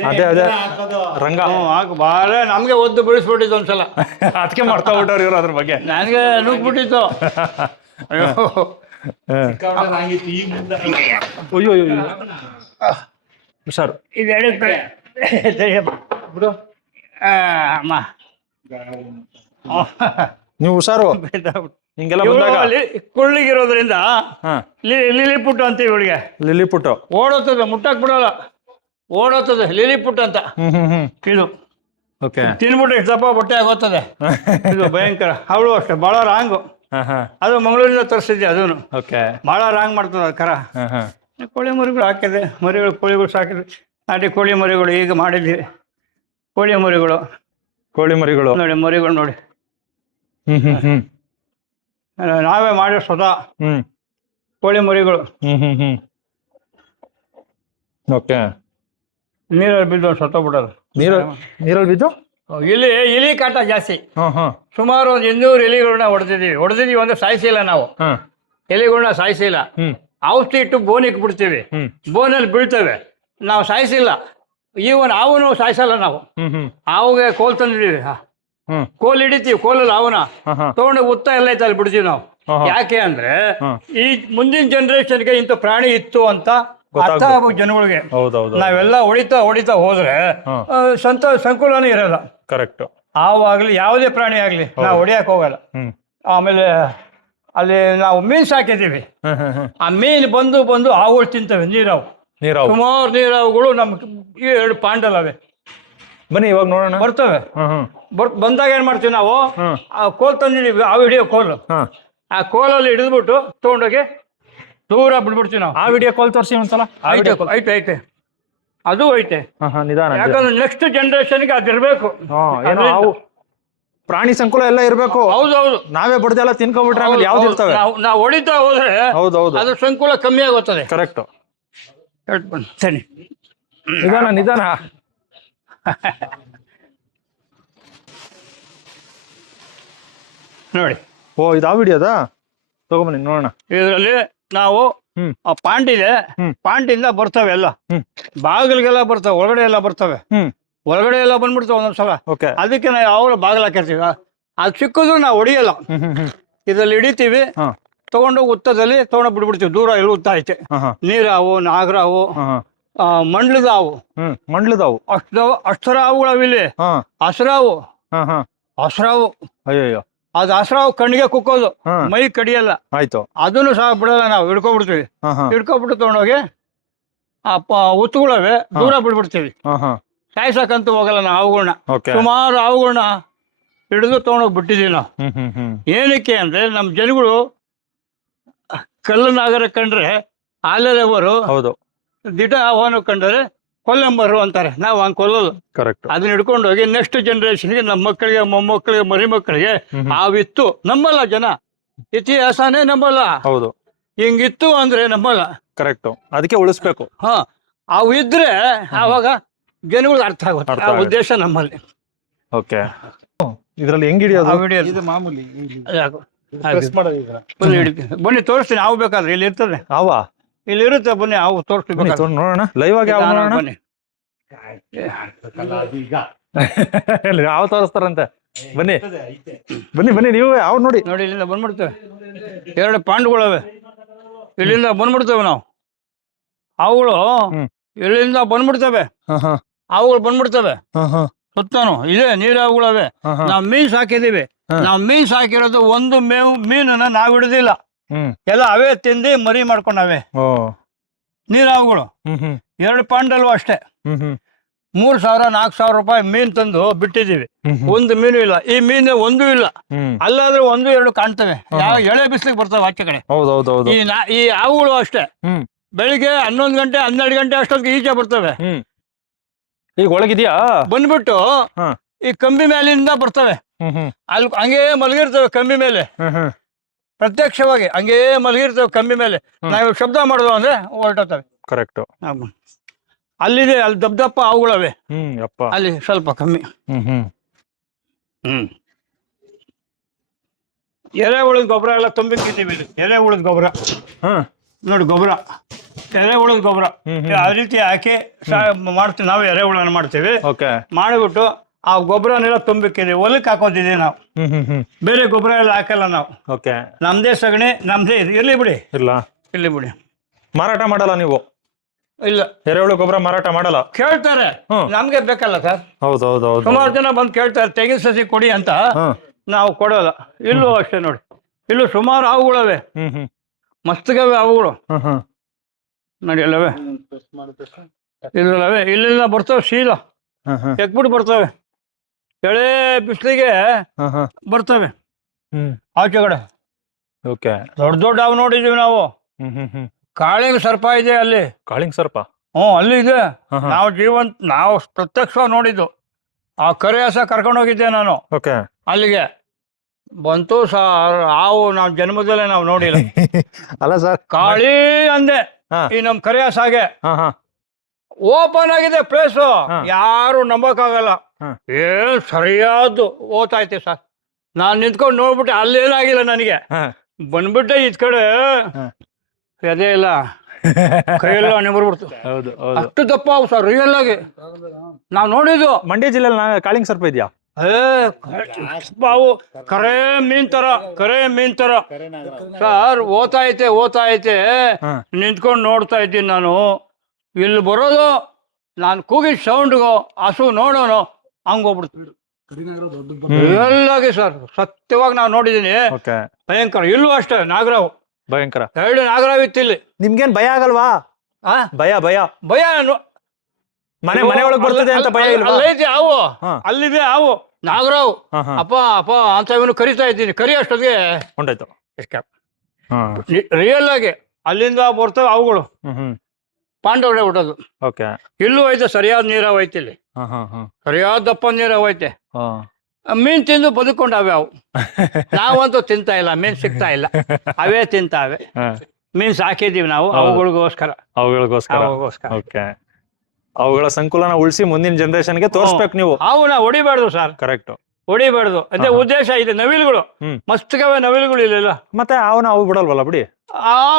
ಅದೇ ಅದೇ. ಹಾಕೋದು. ರಂಗ. ಹ್ಞೂ ಹಾಕು. ಭಾಳ ನಮಗೆ ಒದ್ದು ಬಿಡಿಸ್ಬಿಟ್ಟಿತ್ತು ಒಂದ್ಸಲ. (laughs) ಅದಕ್ಕೆ ಮಾಡ್ತಾ ಬಿಟ್ಟವ್ರು ಇವ್ರು ಅದ್ರ ಬಗ್ಗೆ. ನನಗೆ ನುಗ್ಬಿಟ್ಟಿತ್ತು (laughs) ಅಯ್ಯೋ. ಅಯ್ಯೋ ಹುಷಾರು. ಇದು ಬಿಡು. ಅಮ್ಮ. ನೀವು ಹುಷಾರು. ಹಿಂಗೆಲ್ಲ ಬಂದಾಗ? ಕುಳ್ಳಿಗಿರೋದ್ರಿಂದ ಲಿಲಿ ಪುಟ್ಟು ಅಂತೀವಿ ಇವಳಿಗೆ. ಲಿಲಿ ಪುಟ್ಟು. ಓಡೋತದೆ ಮುಟ್ಟಕ್ ಬಿಡಲ್ಲ. ಓಡೋತದೆ ಲಿಲಿ ಪುಟ್ಟು ಅಂತ. ಇದು. ಓಕೆ. ತಿನ್ಬಿಟ್ಟು ಎಷ್ಟು ದಪ್ಪ ಬಟ್ಟೆ ಆಗೋತದೆ (laughs) ಇದು ಭಯಂಕರ. ಅವಳು ಅಷ್ಟೇ ಭಾಳ ರಾಂಗು ಅದು ಮಂಗಳೂರಿಂದ ತರಿಸಿದ್ದೆ ಅದೂ ಓಕೆ. ಭಾಳ ರಾಂಗ್ ಮಾಡ್ತದೆ ಅದು ಕರ. ಕೋಳಿ ಮರಿಗಳು ಹಾಕಿದೆ. ಮರಿಗಳು ಕೋಳಿಗಳು ಸಾಕಿದೆ. ನಾಟಿ ಕೋಳಿ ಮರಿಗಳು ಈಗ ಮಾಡಿದ್ವಿ. ಕೋಳಿ ಮರಿಗಳು. ಕೋಳಿ ಮರಿಗಳು. ನೋಡಿ ಮರಿಗಳು ನೋಡಿ. ಹ್ಮ್ ಹ್ಮ್ ಹ್ಮ್. ನಾವೇ ಮಾಡಿ ಸ್ವತಃ ಹ್ಮ್. ಕೋಳಿ ಮರಿಗಳು. ಹ್ಮ್ ಹ್ಮ್ ಹ್ಮ್. ಓಕೆ. ನೀರಲ್ಲಿ ಬಿದ್ದು ಬಿಡೋದು ನೀರ ನೀರಲ್ಲಿ ಬಿದ್ದು? ಇಲ್ಲಿ ಇಲಿ ಕಾಟ ಜಾಸ್ತಿ. ಹ್ಮ್ ಹ್ಮ್ ಸುಮಾರು ಒಂದು ಇನ್ನೂರು ಎಲಿಗಳನ್ನ ಹೊಡೆದಿದ್ದೀವಿ. ಹೊಡೆದಿದ್ದೀವಿ ಅಂದ್ರೆ ಸಾಯಿಸಿಲ್ಲ ನಾವು. ಹಾ. ಎಲಿಗಳನ್ನ ಸಾಯಿಸಿಲ್ಲ. ಹ್ಮ್. ಔಷಧಿ ಇಟ್ಟು ಬೋನಿಗೆ ಬಿಡ್ತೀವಿ ಹ್ಮ್. ಬೋನಲ್ಲಿ ಬೀಳ್ತೇವೆ. ನಾವು ಸಾಯಿಸಿಲ್ಲ. ಈ ಒಂದು ಹಾವು ಸಾಯಿಸಲ್ಲ ನಾವು. ಹ್ಮ್ ಹ್ಮ್. ಹಾವಿಗೆ ಕೋಲ್ ತಂದಿದ್ದೀವಿ. ಹ್ಮ್ ಕೋಲ್ ಹಿಡಿತೀವಿ ಕೋಲಲ್ಲಿ ಅವನ. ತಗೊಂಡು ಉತ್ತ ಎಲ್ಲ ಐತೆ ಅಲ್ಲಿ ಬಿಡ್ತೀವಿ ನಾವು. ಯಾಕೆ ಅಂದ್ರೆ. ಈ ಮುಂದಿನ ಜನರೇಷನ್ಗೆ ಇಂಥ ಪ್ರಾಣಿ ಇತ್ತು ಅಂತ ಅರ್ಥ. ಆಗ್ಬೇಕು ಜನಗಳಿಗೆ. ಹೌದೌದು ನಾವೆಲ್ಲ ಹೊಡಿತಾ ಹೊಡಿತಾ ಹೋದ್ರೆ ಸಂತ ಸಂಕುಲನೇ ಇರಲ್ಲ. ಕರೆಕ್ಟ್ ಆವಾಗ್ಲಿ ಯಾವುದೇ ಪ್ರಾಣಿ ಆಗ್ಲಿ ನಾವು ಹೊಡಿಯಕ್ ಹೋಗಲ್ಲ. ಆಮೇಲೆ ಅಲ್ಲಿ ನಾವು ಮೀನ್ ಹ್ಮ್ ಆ ಮೀನ್ ಬಂದು ಬಂದು ಆವುಗಳು ತಿಂತವೆ ನೀರಾವು. ನೀರಾವು. ಸುಮಾರು ನೀರಾವುಗಳು ನಮ್ ಎರಡು ಪಾಂಡಲ್ ಪಾಂಡಲವೆ ಬನ್ನಿ ಇವಾಗ ನೋಡೋಣ. ಬರ್ತವೆ. ಬರ್ ಬಂದಾಗ ಏನು ಮಾಡ್ತೀವಿ ನಾವು? ಆ ಕೋಲ್ ತಂದಿದೀವಿ ಆ ವಿಡಿಯೋ ಕೋಲ್. ಆ ಕೋಲಲ್ಲಿ ಹಿಡಿದ್ಬಿಟ್ಟು ತಗೊಂಡೋಗಿ ದೂರ ಬಿಡ್ಬಿಡ್ತೀವಿ ನಾವು. ಆ ವಿಡಿಯೋ ಕಾಲ್ ತೋರಿಸಿ ಒಂದ್ಸಲ. ಐತೆ ಐತೆ ಐತೆ. ಅದು ಐತೆ. ಹಾ ಹಾ ನಿಧಾನ. ಯಾಕಂದ್ರೆ ನೆಕ್ಸ್ಟ್ ಜನರೇಷನ್ಗೆ ಹಾ ಏನೋ ಹಾವು ಪ್ರಾಣಿ ಸಂಕುಲ ಎಲ್ಲ ಇರಬೇಕು. ಹೌದು ಹೌದು ನಾವೇ ಬಡ್ದೆಲ್ಲ ತಿನ್ಕೊಂಡ್ಬಿಟ್ರೆ ಆಮೇಲೆ ಯಾವ್ದು ಇರ್ತವೆ? ನಾವು ಹೊಡಿತಾ ಹೋದ್ರೆ ಹೌದು ಅದ್ರ ಸಂಕುಲ ಕಮ್ಮಿ ಆಗುತ್ತದೆ. ಕರೆಕ್ಟ್ ಸರಿ. ನಿಧಾನ ನಿಧಾನ. ನೋಡಿ. ಓ ಇದು ಆ ವಿಡಿಯೋದಾ ತಗೊಂಬನ್ನಿ ನೋಡೋಣ. ಇದರಲ್ಲಿ ನಾವು ಹ್ಮ್. ಆ ಹ್ಮ್. ಪಾಂಟಿಂದ ಬರ್ತವೆ ಎಲ್ಲ. ಹ್ಮ್. ಬಾಗಿಲ್ಗೆಲ್ಲ ಬರ್ತವೆ ಒಳಗಡೆ ಎಲ್ಲ ಬರ್ತವೆ. ಹ್ಮ್. ಒಳಗಡೆ ಎಲ್ಲ ಬಂದ್ಬಿಡ್ತವೆ ಒಂದೊಂದ್ಸಲ ಓಕೆ. ಅದಕ್ಕೆ ನಾವು ಯಾವಾಗ ಬಾಗಿಲು ಹಾಕಿರ್ತೀವ. ಅದು ಸಿಕ್ಕಿದ್ರು ನಾವು ಹೊಡಿಯಲ್ಲ. ಹ್ಮ್ ಹ್ಮ್ ಹ್ಮ್. ಇದ್ರಲ್ಲಿ ಹಿಡಿತೀವಿ. ಹಾ. ತಗೊಂಡು ಉತ್ತದಲ್ಲಿ ತಗೊಂಡು ಬಿಡ್ಬಿಡ್ತೀವಿ ದೂರ ಇಲ್ಲಿ ಉತ್ತ ಐತೆ. ಹಾ ಹಾ. ನೀರಾವು ನಾಗರಾವು. ಹಾ. ಹಾ ಆ, ಮಂಡ್ಲದ ಹಾವು ಹ್ಮ್ ಮಂಡ್ಲದಾವು. ಅಷ್ಟಾವು ಅಷ್ಟರ ಅವಿಲ್ಲಿ ಹಾ. ಹಸ್ರಾವು. ಹಾ ಹಾ. ಹಸ್ರಾವು. ಅಯ್ಯಯ್ಯೋ. ಅದು ಹಸ್ರಾವು ಕಣ್ಣಿಗೆ ಕುಕ್ಕೋದು. ಹಾ. ಮೈ ಕಡಿಯಲ್ಲ. ಆಯ್ತು. ಅದನ್ನು ಸಹ ಬಿಡಲ್ಲ ನಾವು ಹಿಡ್ಕೊಬಿಡ್ತೀವಿ. ಹಾ ಹಾ. ಹಿಡ್ಕೊಬಿಟ್ಟು ತಗೊಂಡೋಗಿ ಆ ಪ ಉತ್ತುಗಳವೆ ದೂರ ಬಿಡ್ಬಿಡ್ತೀವಿ ಹಾ ಹಾ. ಸಾಯ್ಸಕ್ಕಂತೂ ಹೋಗಲ್ಲ ನಾವು ಹಾವುಗಳನ್ನ ಓಕೆ. ಸುಮಾರು ಹಾವುಗಳನ್ನ ಹಿಡಿದು ತಗೊಂಡೋಗಿ ಬಿಟ್ಟಿದ್ದೀವಿ ನಾವು. ಹ್ಮ್ ಹ್ಮ್ ಹ್ಮ್. ಏನಕ್ಕೆ ಅಂದ್ರೆ ನಮ್ಮ ಜನಗಳು ಕಲ್ಲು ನಾಗರ ಕಂಡ್ರೆ ಆಲರವರು ಹೌದು. ದಿಟ ಆಹ್ವಾನ ಕಂಡರೆ ಕೊಲ್ಲಂಬರು ಅಂತಾರೆ. ನಾವು ಹಂಗೆ ಕೊಲ್ಲಲ್ಲ ಕರೆಕ್ಟ್ ಅದನ್ನ ಹಿಡ್ಕೊಂಡು ಹೋಗಿ ನೆಕ್ಸ್ಟ್ ಜನರೇಷನ್ಗೆ ನಮ್ಮ ಮಕ್ಕಳಿಗೆ ಮೊಮ್ಮಕ್ಕಳಿಗೆ ಮರಿ ಮಕ್ಕಳಿಗೆ ಆವಿತ್ತು ನಮ್ಮಲ್ಲ ಜನ. ಇತಿಹಾಸನೇ ನಂಬಲ್ಲ ಹೌದು. ಹಿಂಗಿತ್ತು ಅಂದ್ರೆ ನಮ್ಮಲ್ಲ. ಕರೆಕ್ಟ್ ಅದಕ್ಕೆ ಉಳಿಸ್ಬೇಕು. ಹಾ ಅವು ಇದ್ರೆ ಆವಾಗ ಜನಗಳು ಅರ್ಥ ಆಗುತ್ತೆ. ಆ ಉದ್ದೇಶ ನಮ್ಮಲ್ಲಿ. ಓಕೆ ಇದ್ರಲ್ಲಿ ಹೆಂಗ್ ಹಿಡಿಯೋದು? ಇದು ಮಾಮೂಲಿ ಅದ್ಯಾಕೋ? ಪ್ರೆಸ್ ಮಾಡೋದು ಬನ್ನಿ ತೋರಿಸ್ತೀನಿ. ಅವು ಬೇಕಾದ್ರೆ ಇಲ್ಲಿ ಇರ್ತದೆ. ಅವಾ ಇಲ್ಲಿ ಇರುತ್ತೆ ಬನ್ನಿ ಅವು ತೋರಿಸ್ಬೇಕು ಬನ್ನಿ. ತಗೊಂಡ್ ನೋಡೋಣ. ಲೈವ್ ಆಗಿ ಯಾವ ನಿಧಾನ ನೋಡೋಣ? ಬನ್ನಿ. ಅದೀಗ ಯಾವ ತೋರಿಸ್ತಾರಂತೆ? ಬನ್ನಿ. ಬನ್ನಿ ಬನ್ನಿ ನೀವು ಯಾವ ನೋಡಿ. ನೋಡಿ ಇಲ್ಲಿಂದ ಬಂದ್ಬಿಡ್ತೇವೆ. ಎರಡು ಪಾಂಡುಗಳವೆ ಇಲ್ಲಿಂದ ಬಂದ್ಬಿಡ್ತೇವೆ ನಾವು. ಅವುಗಳು ಹ್ಮ್. ಇಲ್ಲಿಂದ ಬಂದ್ಬಿಡ್ತವೆ. ಹಾ ಹಾ. ಅವುಗಳು ಬಂದ್ಬಿಡ್ತವೆ. ಹಾ ಹಾ. ಸುತ್ತಾನು ಇದೆ ನೀರು ಅವುಗಳವೆ. ಹಾ ಹಾ. ನಾವು ಮೀನ್ ಸಾಕಿದೀವಿ ಹಾ. ನಾವು ಮೀನ್ ಸಾಕಿರೋದು ಒಂದು ಮೇವು ಮೀನನ್ನ ನಾವು ಹಿಡಿದಿಲ್ಲ. ಎಲ್ಲ ಅವೇ ತಿಂದು ಮರಿ ಮಾಡ್ಕೊಂಡವೆ. ನೀರಾವುಗಳು. ಎರಡು ಪಾಂಡಲ್ವ ಅಷ್ಟೇ. ಮೂರ್ ಸಾವಿರ ನಾಲ್ಕು ಸಾವಿರ ರೂಪಾಯಿ ಮೀನ್ ತಂದು ಬಿಟ್ಟಿದೀವಿ ಒಂದು ಮೀನು ಇಲ್ಲ. ಈ ಮೀನು ಒಂದು ಇಲ್ಲ. ಅಲ್ಲಾದ್ರೆ ಒಂದು ಎರಡು ಕಾಣ್ತವೆ. ಯಾವ ಎಳೆ ಬಿಸಿಲಿಗೆ ಬರ್ತವೆ ಆಚೆ ಕಡೆ. ಈ ಈ ಹಾವುಗಳು ಅಷ್ಟೇ. ಬೆಳಿಗ್ಗೆ ಹನ್ನೊಂದು ಗಂಟೆ ಹನ್ನೆರಡು ಗಂಟೆ ಅಷ್ಟೊತ್ತಿಗೆ ಈಚೆ ಬರ್ತವೆ. ಈಗ ಒಳಗಿದ್ಯಾ? ಬಂದ್ಬಿಟ್ಟು ಈ ಕಂಬಿ ಮೇಲಿಂದ ಬರ್ತವೆ. ಅಲ್ಲಿ ಹಂಗೇ ಮಲಗಿರ್ತವೆ ಕಂಬಿ ಮೇಲೆ. ಪ್ರತ್ಯಕ್ಷವಾಗಿ ಹಂಗೆ ಮಲಗಿರ್ತವೆ ಕಂಬಿ ಮೇಲೆ. ನಾವು ಶಬ್ದ ಮಾಡೋದು ಅಂದ್ರೆ ಹೊರಟೋತವೆ ಕರೆಕ್ಟ್ ಅಲ್ಲಿದೆ ಅಲ್ಲಿ ದಪ್ಪ ದಪ್ಪ ಅವುಗಳವೆ. ಅಲ್ಲಿ ಸ್ವಲ್ಪ ಕಮ್ಮಿ. ಹ್ಮ್ ಎಲೆ ಗೊಬ್ಬರ ಎಲ್ಲ ತುಂಬಿಟ್ಟಿದ್ದೀವಿ ಎಲೆ ಎರೆಹುಳದ ಗೊಬ್ಬರ. ನೋಡಿ ಗೊಬ್ಬರ. ಎರೆಹುಳದ ಗೊಬ್ಬರ. ಹ್ಮ್ ಹ್ಮ್. ಆ ರೀತಿ ಹಾಕಿ ಮಾಡ್ತೀವಿ. ನಾವು ಎರೆಹುಳನ ಮಾಡ್ತೀವಿ. ಓಕೆ ಮಾಡಿಬಿಟ್ಟು ಆ ಗೊಬ್ಬರನೆಲ್ಲ ತುಂಬಿಕ್ಕಿದ್ವಿ ಹೊಲಕ್ಕೆ ಹಾಕೋತಿದ್ದೀವಿ ನಾವು. ಹ್ಮ್ ಹ್ಮ್ ಹ್ಮ್. ಬೇರೆ ಗೊಬ್ಬರ ಎಲ್ಲ ಹಾಕಲ್ಲ ನಾವು. ಓಕೆ. ನಮ್ದೇ ಸಗಣಿ ನಮ್ದೇ ಇದು ಇರ್ಲಿ ಬಿಡಿ. ಇಲ್ಲ. ಇಲ್ಲಿ ಬಿಡಿ. ಮಾರಾಟ ಮಾಡಲ್ಲ ನೀವು? ಇಲ್ಲ. ಎರೆಹುಳು ಗೊಬ್ಬರ ಮಾರಾಟ ಮಾಡಲ್ಲ? ಕೇಳ್ತಾರೆ. ಹ್ಮ್. ನಮ್ಗೆ ಬೇಕಲ್ಲ ಸರ್. ಹೌದು ಹೌದು ಹೌದು ಸುಮಾರು ಜನ ಬಂದು ಕೇಳ್ತಾರೆ ತೆಂಗಿನ ಸಸಿ ಕೊಡಿ ಅಂತ. ಹಾ ನಾವು ಕೊಡೋಲ್ಲ. ಇಲ್ಲೂ ಅಷ್ಟೇ ನೋಡಿ. ಇಲ್ಲೂ ಸುಮಾರು ಹಾವುಗಳವೆ. ಹ್ಮ್ ಹ್ಮ್. ಮಸ್ತಗವೆ ಹಾವುಗಳು. ಹ್ಮ್ ಹ್ಮ್. ನೋಡಿ ಅಲ್ಲವೇ ಇಲ್ಲವೇ ಇಲ್ಲಿಂದ ಬರ್ತವೆ ಶೀಲ. ಹ್ಮ್ ಹ್ಮ್. ಎಕ್ಬಿಟ್ಟು ಬರ್ತವೆ. ಎಳೆ ಬಿಸಿಲಿಗೆ ಬರ್ತವೆ. ಆಚೆ ಕಡೆ ಓಕೆ. ದೊಡ್ಡ ದೊಡ್ಡ ಅವ್ ನೋಡಿದೀವಿ ನಾವು. ಕಾಳಿಂಗ್ ಸರ್ಪ ಇದೆ ಅಲ್ಲಿ. ಕಾಳಿಂಗ್ ಸರ್ಪ? ಹ್ಞೂ ಅಲ್ಲಿ ಇದೆ. ನಾವು ಜೀವಂತ ನಾವು ಪ್ರತ್ಯಕ್ಷವಾಗಿ ನೋಡಿದ್ದು. ಆ ಕರೆ ಹಸ ಕರ್ಕೊಂಡು ಹೋಗಿದ್ದೆ ನಾನು. ಓಕೆ. ಅಲ್ಲಿಗೆ. ಬಂತು ಸರ್ ಹಾವು ನಾವು ಜನ್ಮದಲ್ಲೇ ನಾವು ನೋಡಿಲ್ಲ. (laughs) ಅಲ್ಲ ಸರ್ ಕಾಳಿ ಅಂದೆ. ಈ ನಮ್ ಕರೆ ಹಸಾಗೆ ಓಪನ್ ಆಗಿದೆ ಪ್ಲೇಸು. ಯಾರು ನಂಬಕ್ಕಾಗಲ್ಲ. ಏನ್ ಸರಿಯಾದ್ದು ಓದ್ತೈತೆ ಸರ್. ನಾನು ನಿಂತ್ಕೊಂಡು ನೋಡ್ಬಿಟ್ಟೆ ಅಲ್ಲೇನಾಗಿಲ್ಲ ನನಗೆ. ಬಂದ್ಬಿಟ್ಟೆ ಇದ್ ಕಡೆ. ಎದೆ ಇಲ್ಲ. ಕೈಯೆಲ್ಲ ನಿಬರ್ಬಿಡ್ತು. ಹೌದು ಹೌದು. ಅಷ್ಟು ದಪ್ಪ ಅವು ಸರ್ ರಿಯಲ್ ಆಗಿ. ನಾವ್ ನೋಡಿದ್ದು. ಮಂಡ್ಯ ಜಿಲ್ಲೆಯಲ್ಲಿ ಕಾಳಿಂಗ್ ಸರ್ಪ ಇದೆಯಾ? ಏ ಬಾವು ಕರೆ ಮೀನ್ ತರ ಕರೆ ಮೀನ್ ತರ. ಸರ್ ಓತಾ ಐತೆ ಓತಾ ಐತೆ ನಿಂತ್ಕೊಂಡು ನೋಡ್ತಾ ಇದ್ದೀನಿ ನಾನು. ಇಲ್ಲಿ ಬರೋದು ನಾನು ಕೂಗಿದ ಸೌಂಡ್ಗು ಹಸು ನೋಡೋನು ಹೋಗ್ಬಿಡ್ತೀವಿ ಎಲ್ಲಾಗಿ ಸರ್ ಸತ್ಯವಾಗಿ ನಾವು ನೋಡಿದೀನಿ. ಓಕೆ. ಭಯಂಕರ ಇಲ್ಲೂ ಅಷ್ಟೇ ನಾಗರಾವ್. ಭಯಂಕರ. ಎರಡು ನಾಗರಾವ್ ಇತ್ತು ಇಲ್ಲಿ. ನಿಮ್ಗೇನ್ ಭಯ ಆಗಲ್ವಾ? ಆ? ಭಯ ಭಯ. ಭಯ ನೋ- ಮನೆ ಮನೆ ಒಳಗ್ ಬರ್ತದೆ ಅಂತ ಭಯ ಇಲ್ಲ ಇಲ್ವಾ? ಅಲ್ಲೈತೆ ಹಾವು. ಹಾ. ಅಲ್ಲಿದೆ ಹಾವು. ನಾಗರಾವ್. ಹಾ ಹಾ. ಅಪ್ಪ ಅಪ್ಪ ಅಂತ ಇವನು ಕರಿತಾ ಇದ್ದೀನಿ. ಕರಿ ಅಷ್ಟೊತ್ತಿಗೆ. ಹೊಂಟಾಯ್ತು ಹಾ. ರಿಯಲ್ ಆಗಿ ಅಲ್ಲಿಂದ ಬರ್ತವೆ ಅವುಗಳು ಹ್ಮ್ ಹ್ಮ್. ಪಾಂಡವರೇ ಹುಟ್ಟೋದು. ಓಕೆ. ಇಲ್ಲೂ ಐತೆ ಸರಿಯಾದ ನೀರಾವ್ ಐತೆ ಇಲ್ಲಿ. ಸರಿಯಾದ ದಪ್ಪ ನೀರ ಹೋಯ್ತೆ ಮೀನ್ ತಿಂದು ಬದುಕೊಂಡವೆ ಅವು. ನಾವಂತೂ ತಿಂತಾ ಇಲ್ಲ ಮೀನ್ ಸಿಗ್ತಾ ಇಲ್ಲ. (laughs) ಅವೇ ತಿಂತಾವೆ. ಮೀನ್ ಸಾಕಿದೀವಿ ನಾವು. ಅವುಗಳಿಗೋಸ್ಕರ. ಅವುಗಳಿಗೋಸ್ಕರ. ಓಕೆ. ಅವುಗಳ ಸಂಕುಲನ ಉಳಿಸಿ ಮುಂದಿನ ಜನರೇಷನ್ಗೆ ತೋರಿಸ್ಬೇಕು ನೀವು. ಅವನ್ನ ಹೊಡಿಬಾರ್ದು ಸರ್. ಕರೆಕ್ಟ್. ಹೊಡಿಬಾರ್ದು. ಅದೇ ಉದ್ದೇಶ ಇದೆ ನವಿಲುಗಳು. ಮಸ್ತ್ ಮಸ್ತ್ಗವೆ ನವಿಲುಗಳು ಇಲ್ಲ ಮತ್ತೆ ಅವನ ಅವು ಬಿಡಲ್ವಲ್ಲ ಬಿಡಿ.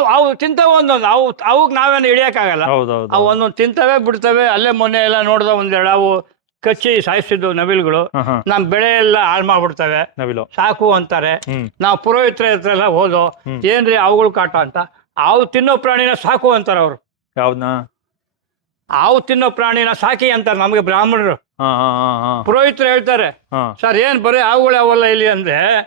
ಅವು ತಿಂತವೆ ಒಂದೊಂದು. ಅವು ಅವಕ್ಕೆ ನಾವೇನು ಹಿಡಿಯಕ್ಕಾಗಲ್ಲ. ಹೌದೌದು. ಅವು ಒಂದೊಂದು ತಿಂತವೆ ಬಿಡ್ತವೆ. ಅಲ್ಲೇ ಮೊನ್ನೆ ಎಲ್ಲ ನೋಡಿದ ಒಂದೆರಡು ಅವು ಕಚ್ಚಿ ಸಾಯಿಸಿದ್ದು ನವಿಲುಗಳು. ನಮ್ ಬೆಳೆ ಎಲ್ಲ ಹಾಳು ಮಾಡ್ಬಿಡ್ತವೆ. ನವಿಲು. ಸಾಕು ಅಂತಾರೆ. ನಾವು ಪುರೋಹಿತರ ಹತ್ರ ಎಲ್ಲ ಹೋದೋ. ಏನ್ರಿ ಅವುಗಳು ಕಾಟ ಅಂತ? ಅವು ತಿನ್ನೋ ಪ್ರಾಣಿನ ಸಾಕು ಅಂತಾರೆ ಅವ್ರು. ಯಾವ್ದನ್ನ ಅವು ತಿನ್ನೋ ಪ್ರಾಣಿನ ಸಾಕಿ ಅಂತಾರೆ ನಮಗೆ ಬ್ರಾಹ್ಮಣರು. ಪುರೋಹಿತರು ಹೇಳ್ತಾರೆ ಸರ್ ಏನ್ ಬರೀ ಅವುಗಳು ಅವಲ್ಲ ಇಲ್ಲಿ? ಅಂದ್ರೆ.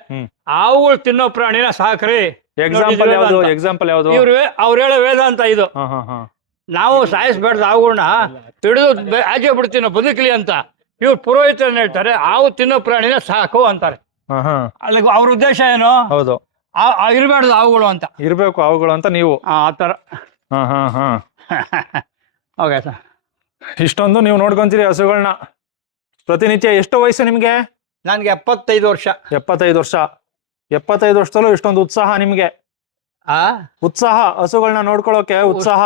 ಅವುಗಳು ತಿನ್ನೋ ಪ್ರಾಣಿನ ಸಾಕ್ರಿ. ಎಕ್ಸಾಂಪಲ್ ಯಾವುದು. ಎಕ್ಸಾಂಪಲ್ ಯಾವುದು? ಇವ್ರು ಅವ್ರು ಹೇಳೋ ವೇದ ಅಂತ ಇದು ನಾವು ಸಾಯಿಸ್ಬೇಡ್ದು ಅವುಗಳನ್ನ ತಿಳಿದು ಆಚೆ ಬಿಡ್ತೀವಿ ನಾವು ಬದುಕಲಿ ಅಂತ ಇವ್ರು ಪುರೋಹಿತರನ್ನ ಹೇಳ್ತಾರೆ ಆವು ತಿನ್ನೋ ಪ್ರಾಣಿನ ಸಾಕು ಅಂತಾರೆ. ಅವ್ರ ಉದ್ದೇಶ ಏನು? ಹೌದು. ಇರಬಾರ್ದು ಅವುಗಳು ಅಂತ. ಇರ್ಬೇಕು ಅವುಗಳು ಅಂತ ನೀವು. ಆ ಆ ಥರ. ಹಾ ಹಾ ಹಾ. (laughs) ಓಕೆ ಸರ್ ಇಷ್ಟೊಂದು ನೀವು ನೋಡ್ಕೊಂತೀರಿ ಹಸುಗಳನ್ನ ಪ್ರತಿನಿತ್ಯ ಎಷ್ಟು ವಯಸ್ಸು ನಿಮ್ಗೆ? ನನಗೆ ಎಪ್ಪತ್ತೈದು ವರ್ಷ. ಎಪ್ಪತ್ತೈದು ವರ್ಷ. ಎಪ್ಪತ್ತೈದು ವರ್ಷದಲ್ಲೂ ಇಷ್ಟೊಂದು ಉತ್ಸಾಹ ನಿಮ್ಗೆ? ಆ? ಉತ್ಸಾಹ ಹಸುಗಳನ್ನ ನೋಡ್ಕೊಳ್ಳೋಕೆ ಉತ್ಸಾಹ.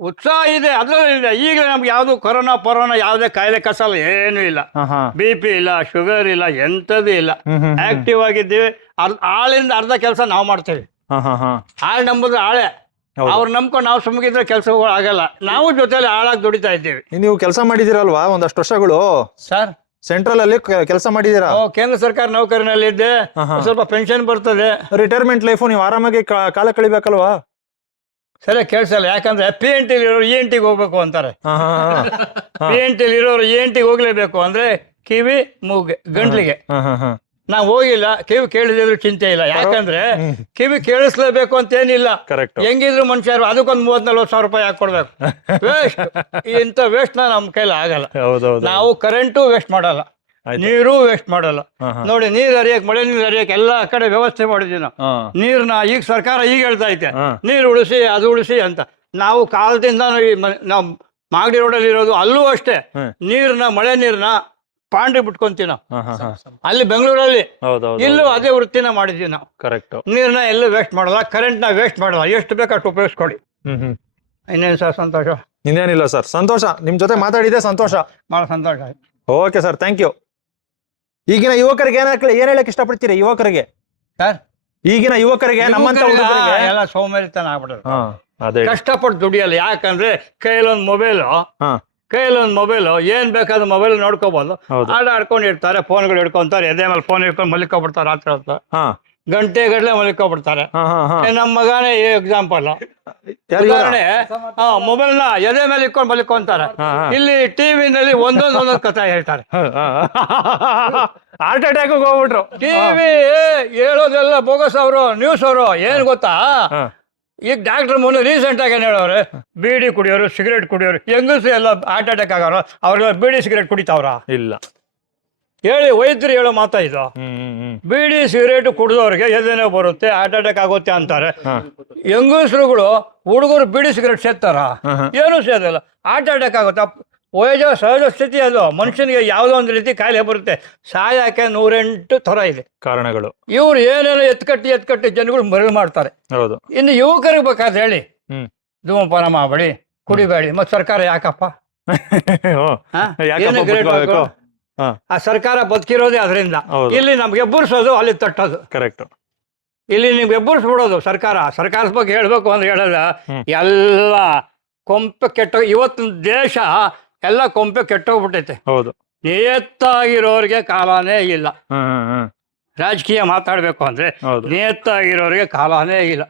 ಉತ್ಸಾಹ ಇದೆ ಅದ್ರಲ್ಲಿ ಇದೆ ಈಗ ನಮ್ಗೆ ಯಾವುದು ಕೊರೋನಾ ಪರೋನಾ ಯಾವುದೇ ಕಾಯಿಲೆ ಕಸಲ್ಲ ಏನೂ ಇಲ್ಲ. ಹಾ ಹಾ. ಬಿ ಪಿ ಇಲ್ಲ ಶುಗರ್ ಇಲ್ಲ ಎಂಥದ್ದು ಇಲ್ಲ. ಹ್ಮ್ ಹ್ಮ್ ಹ್ಮ್. ಆಕ್ಟಿವ್ ಆಗಿದ್ದೀವಿ. ಅರ್ಧ ಆಳಿಂದ ಅರ್ಧ ಕೆಲಸ ನಾವು ಮಾಡ್ತೇವೆ. ಹಾ ಹಾ ಹಾ. ಆಳು ನಂಬುದು ಆಳೆ. ಹೌದು. ಅವ್ರು ನಂಬ್ಕೊಂಡು ನಾವು ಸುಮ್ಮಗಿದ್ರೆ ಕೆಲಸಗಳು ಆಗಲ್ಲ. ನಾವು ಜೊತೆಲಿ ಆಳಾಗಿ ದುಡಿತಾ ಇದ್ದೀವಿ. ನೀವು ಕೆಲಸ ಮಾಡಿದಿರಲ್ವಾ ಒಂದಷ್ಟು ವರ್ಷಗಳು? ಸರ್ ಸೆಂಟ್ರಲ್ ಅಲ್ಲಿ ಕೆಲಸ ಮಾಡಿದೀರಾ ಕೇಂದ್ರ ಸರ್ಕಾರ ನೌಕರಿನಲ್ಲಿದ್ದೆ. ಹಾ, ಹಾ. ಸ್ವಲ್ಪ ಪೆನ್ಷನ್ ಬರ್ತದೆ. ರಿಟೈರ್ಮೆಂಟ್ ಲೈಫ್ ನೀವು ಆರಾಮಾಗಿ ಕಾಲ ಕಳಿಬೇಕಲ್ವಾ? ಸರಿ ಕೇಳಿಸಲ್ಲ. ಯಾಕಂದ್ರೆ ಪಿ ಎನ್ ಟಿಲಿ ಇರೋರು ಇ ಎನ್ ಟಿಗೆ ಹೋಗ್ಬೇಕು ಅಂತಾರೆ. ಪಿ ಎನ್ ಟಿಲಿ ಇರೋರು ಇ ಎನ್ ಟಿಗೆ ಹೋಗ್ಲೇಬೇಕು. ಅಂದ್ರೆ ಕಿವಿ ಮೂಗೆ ಗಂಟ್ಲಿಗೆ. ನಾವು ಹೋಗಿಲ್ಲ ಕಿವಿ ಕೇಳಿದ್ರು ಚಿಂತೆ ಇಲ್ಲ. ಯಾಕಂದ್ರೆ. ಕಿವಿ ಕೇಳಿಸ್ಲೇಬೇಕು ಅಂತ ಏನಿಲ್ಲ. ಕರೆಕ್ಟ್ ಹೆಂಗಿದ್ರು ಮನುಷ್ಯರು ಅದಕ್ಕೊಂದು ಮೂವತ್ ನಲ್ವತ್ತು ಸಾವಿರ ರೂಪಾಯಿ ಹಾಕೊಡ್ಬೇಕು. ವೇಸ್ಟ್ ಇಂಥ ವೇಸ್ಟ್ ನಮ್ಮ ಕೈಲಿ ಆಗಲ್ಲ. ನಾವು ಕರೆಂಟು ವೇಸ್ಟ್ ಮಾಡಲ್ಲ. ನೀರು ವೇಸ್ಟ್ ಮಾಡಲ್ಲ. ನೋಡಿ ನೀರ್ ಹರಿಯಕ್ ಮಳೆ ನೀರ್ ಹರಿಯಕ್ ಎಲ್ಲಾ ಕಡೆ ವ್ಯವಸ್ಥೆ ಮಾಡಿದ್ವಿ ನಾವು. ನೀರ್ನ ಈಗ ಸರ್ಕಾರ ಈಗ ಹೇಳ್ತಾ ಐತೆ. ನೀರ್ ಉಳಿಸಿ ಅದು ಉಳಿಸಿ ಅಂತ. ನಾವು ಕಾಲದಿಂದ ನಾವು ಮಾಗಡಿ ರೋಡಲ್ಲಿ ಇರೋದು ಅಲ್ಲೂ ಅಷ್ಟೇ. ನೀರ್ನ ಮಳೆ ನೀರ್ನ ಪಾಂಡಿ ಬಿಟ್ಕೊಂತೀವಿ ನಾವು. ಅಲ್ಲಿ ಬೆಂಗಳೂರಲ್ಲಿ ಇಲ್ಲೂ ಅದೇ ವೃತ್ತಿನ ಮಾಡಿದ್ವಿ ನಾವು ಕರೆಕ್ಟ್ ನೀರ್ನ ಎಲ್ಲೂ ವೇಸ್ಟ್ ಮಾಡಲ್ಲ ಕರೆಂಟ್ನ ವೇಸ್ಟ್ ಮಾಡಲ್ಲ. ಎಷ್ಟು ಬೇಕು ಅಷ್ಟು ಉಪಯೋಗಿಸ್ಕೊಳ್ಳಿ. ಹ್ಮ್ ಹ್ಮ್. ಇನ್ನೇನು ಸರ್ ಸಂತೋಷ? ಇನ್ನೇನಿಲ್ಲ ಸರ್ ಸಂತೋಷ. ನಿಮ್ ಜೊತೆ ಮಾತಾಡಿದೆ ಸಂತೋಷ. ಬಹಳ ಸಂತೋಷ. ಓಕೆ ಸರ್ ಥ್ಯಾಂಕ್ ಯು ಈಗಿನ ಯುವಕರಿಗೆ ಏನ್ ಏನ್ ಹೇಳಕ್ ಇಷ್ಟಪಡ್ತೀರಿ ಯುವಕರಿಗೆ? ಸರ್? ಈಗಿನ ಯುವಕರಿಗೆ ನಮ್ಮಂತ ಹುಡುಗರಿಗೆ ಎಲ್ಲ ಆಗ್ಬಿಡೋದು. ಹಾ ಕಷ್ಟಪಟ್ಟು ದುಡಿಯಲ್ಲ. ಯಾಕಂದ್ರೆ ಕೈಲೊಂದು ಮೊಬೈಲು ಹಾ ಮೊಬೈಲ್ ಮೊಬೈಲು ಏನ್ ಬೇಕಾದ್ರೂ ಮೊಬೈಲ್ ನೋಡ್ಕೋಬಹುದು ಹೌದು. ಆಡ ಆಡ್ಕೊಂಡು ಇರ್ತಾರೆ ಫೋನ್ಗಳು ಹಿಡ್ಕೊಂತಾರೆ ಎದೆ ಮೇಲೆ ಫೋನ್ ಹಿಡ್ಕೊಂಡು ಮಲಿಕೊಬಿಡ್ತಾರೆ ರಾತ್ರಿ ಹೊತ್ತು. ಹಾ. ಗಂಟೆ ಗಟ್ಟಲೆ ಮಲಿಕೊಬಿಡ್ತಾರೆ. ಹಾ ಹಾ ಹಾ. ಏ, ನಮ್ಮ ಮಗನೇ ಎಕ್ಸಾಂಪಲ್ ಯಾರು ಇವ್ರಾ? ಉದಾಹರಣೆ ಮೊಬೈಲ್ನ ಎದೆ ಮೇಲೆ ಇಟ್ಕೊಂಡು ಮಲಿಕೊಂತಾರೆ. ಹಾ, ಹಾ. ಇಲ್ಲಿ ಟಿವಿನಲ್ಲಿ ಒಂದೊಂದು ಒಂದೊಂದು ಕಥೆ ಹೇಳ್ತಾರೆ. ಹಾರ್ಟ್ ಅಟ್ಯಾಕ್ ಹೋಗ್ಬಿಟ್ರು. ಟಿವಿ ಹೇಳೋದೆಲ್ಲ ಬೋಗಸ್ ಅವರು ನ್ಯೂಸ್ ಅವರು ಏನ್ ಗೊತ್ತಾ? ಹಾ. ಈಗ ಡಾಕ್ಟರ್ ಮೊನ್ನೆ ರೀಸೆಂಟ್ ಆಗಿ ಹೇಳೋರು? ಬೀಡಿ ಕುಡಿಯೋರು ಸಿಗರೇಟ್ ಕುಡಿಯೋರು ಹೆಂಗಸು ಎಲ್ಲ ಹಾರ್ಟ್ ಅಟ್ಯಾಕ್ ಆಗೋರು ಅವ್ರೆಲ್ಲ ಬೀಡಿ ಸಿಗರೇಟ್ ಕುಡಿತಾವ್ರ? ಇಲ್ಲ. ಹೇಳಿ ವೈದ್ಯರು ಹೇಳೋ ಮಾತಾ ಇದು. ಬಿಡಿ ಸಿಗರೇಟ್ ಕುಡಿದವ್ರಿಗೆ ಎದೇನೆ ಬರುತ್ತೆ ಹಾರ್ಟ್ ಅಟ್ಯಾಕ್ ಆಗುತ್ತೆ ಅಂತಾರೆ. ಹೆಂಗಸರುಗಳು ಹುಡುಗರು ಬೀಡಿ ಸಿಗರೇಟ್ ಹಾ. ಏನು ಸೇದಲ್ಲ. ಹಾರ್ಟ್ ಅಟ್ಯಾಕ್ ಆಗುತ್ತೆ? ವಯಜ ಸಹಜ ಸ್ಥಿತಿ ಅದು. ಮನುಷ್ಯನಿಗೆ ಯಾವುದೋ ಒಂದು ರೀತಿ ಕಾಯಿಲೆ ಬರುತ್ತೆ. ಸಾಯಕ್ಕೆ ನೂರೆಂಟು ಥರ ಇದೆ. ಕಾರಣಗಳು. ಇವ್ರು ಏನೇನೋ ಎತ್ಕಟ್ಟಿ ಎತ್ಕಟ್ಟಿ ಜನಗಳು ಮರಳು ಮಾಡ್ತಾರೆ. ಹೌದು. ಇನ್ನು ಯುವಕರಿಗೆ ಬೇಕಾದ್ರೆ ಹೇಳಿ. ಧೂಮಪಾನ ಮಾಡಬೇಡಿ ಕುಡಿಬೇಡಿ. ಮತ್ತೆ ಸರ್ಕಾರ ಯಾಕಪ್ಪ? (laughs) ಆ ಸರ್ಕಾರ ಬದುಕಿರೋದೇ ಅದರಿಂದ. ಇಲ್ಲಿ ನಮ್ಗೆ ಎಬ್ಬರಿಸೋದು ಅಲ್ಲಿ ತಟ್ಟೋದು. ಕರೆಕ್ಟ್ ಇಲ್ಲಿ ನೀವ್ ಎಬ್ಬರ್ಸ್ ಬಿಡೋದು ಸರ್ಕಾರ. ಸರ್ಕಾರದ ಬಗ್ಗೆ ಹೇಳ್ಬೇಕು ಅಂದ್ರೆ ಹೇಳಲ್ಲ. ಎಲ್ಲ ಕೊಂಪ ಕೆಟ್ಟ ಇವತ್ತಿನ ದೇಶ ಎಲ್ಲ ಕೊಂಪೆ ಕೆಟ್ಟೋಗ್ಬಿಟ್ಟೈತೆ. ಹೌದು. ನಿಯತ್ತಾಗಿರೋರಿಗೆ ಕಾಲನೇ ಇಲ್ಲ. ರಾಜಕೀಯ ಮಾತಾಡ್ಬೇಕು ಅಂದ್ರೆ ನಿಯತ್ತಾಗಿರೋರಿಗೆ ಕಾಲನೇ ಇಲ್ಲ.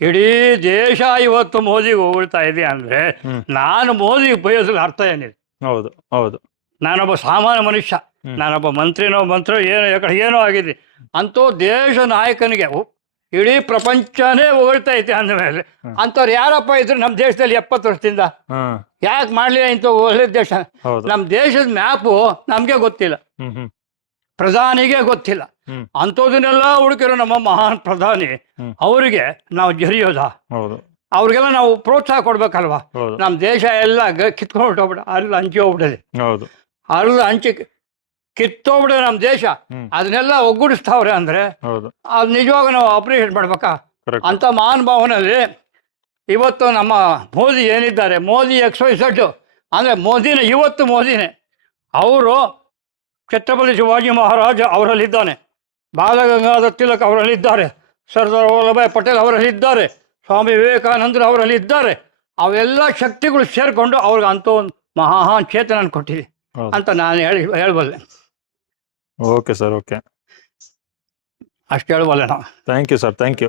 ಇಡೀ ದೇಶ ಇವತ್ತು ಮೋದಿಗೆ ಹೋಗ್ತಾ ಇದೆ ಅಂದ್ರೆ. ನಾನು ಮೋದಿ ಬಯಸಲು ಅರ್ಥ ಏನಿದೆ ಹೌದು ಹೌದು. ನಾನೊಬ್ಬ ಸಾಮಾನ್ಯ ಮನುಷ್ಯ. ನಾನೊಬ್ಬ ಮಂತ್ರಿನೋ ಮಂತ್ರಿ ಏನೋ ಏನೋ ಆಗಿದೆ. ಅಂತೂ ದೇಶ ನಾಯಕನಿಗೆ ಇಡೀ ಪ್ರಪಂಚನೇ ಹೊಗಳ್ತಾ ಐತೆ ಅಂದಮೇಲೆ ಅಂತವ್ರು ಅಂಥವ್ರು ಯಾರಪ್ಪ ಇದ್ರು ನಮ್ಮ ದೇಶದಲ್ಲಿ ಎಪ್ಪತ್ತು ವರ್ಷದಿಂದ. ಯಾಕೆ ಮಾಡಲಿಲ್ಲ ಇಂಥ ಒಳ್ಳೆ ದೇಶ? ನಮ್ಮ ದೇಶದ ಮ್ಯಾಪು ನಮಗೆ ಗೊತ್ತಿಲ್ಲ. ಪ್ರಧಾನಿಗೆ ಗೊತ್ತಿಲ್ಲ. ಅಂಥದನ್ನೆಲ್ಲ ಹುಡುಕಿರೋ ನಮ್ಮ ಮಹಾನ್ ಪ್ರಧಾನಿ. ಅವರಿಗೆ ನಾವು ಜರಿಯೋದ. ಅವ್ರಿಗೆಲ್ಲ ನಾವು ಪ್ರೋತ್ಸಾಹ ಕೊಡ್ಬೇಕಲ್ವಾ? ನಮ್ ನಮ್ಮ ದೇಶ ಎಲ್ಲ ಕಿತ್ಕೊಂಡು ಹೊಟ್ಟೋಗ್ಬಿಡ ಅಲ್ಲಿ ಹಂಚಿ ಹೋಗ್ಬಿಡದೆ ಅಲ್ಲಿ ಹಂಚಿ ಕಿತ್ತೋಗ್ಬಿಡಿದೆ ನಮ್ಮ ದೇಶ ಅದನ್ನೆಲ್ಲ ಒಗ್ಗೂಡಿಸ್ತಾವ್ರೆ ಅಂದ್ರೆ ಅದು ನಿಜವಾಗ ನಾವು ಅಪ್ರಿಷಿಯೇಟ್ ಮಾಡ್ಬೇಕಾ? ಅಂತ ಮಹಾನ್ ಮಹಾನುಭಾವನಲ್ಲಿ ಇವತ್ತು ನಮ್ಮ ಮೋದಿ ಏನಿದ್ದಾರೆ ಮೋದಿ ಎಕ್ಸ್ ವೈ ಸಡ್ ಅಂದರೆ ಮೋದಿನೇ ಇವತ್ತು ಮೋದಿನೇ. ಅವರು ಛತ್ರಪತಿ ಶಿವಾಜಿ ಮಹಾರಾಜ ಅವರಲ್ಲಿದ್ದಾನೆ ಬಾಲಗಂಗಾಧರ್ ತಿಲಕ್ ಅವರಲ್ಲಿದ್ದಾರೆ ಸರ್ದಾರ್ ವಲ್ಲಭಾಯ್ ಪಟೇಲ್ ಅವರಲ್ಲಿದ್ದಾರೆ ಸ್ವಾಮಿ ವಿವೇಕಾನಂದರು ಅವರಲ್ಲಿದ್ದಾರೆ. ಅವೆಲ್ಲ ಶಕ್ತಿಗಳು ಸೇರಿಕೊಂಡು ಅವ್ರಿಗೆ ಅಂತ ಒಂದು ಮಹಾನ್ ಚೇತನ ಕೊಟ್ಟಿದೆ ಅಂತ ನಾನು ಹೇಳಿ ಹೇಳಬಲ್ಲೆ. ಓಕೆ ಸರ್ ಓಕೆ ಅಷ್ಟು ಹೇಳಬಲ್ಲೆ ನಾವು thank you sir thank you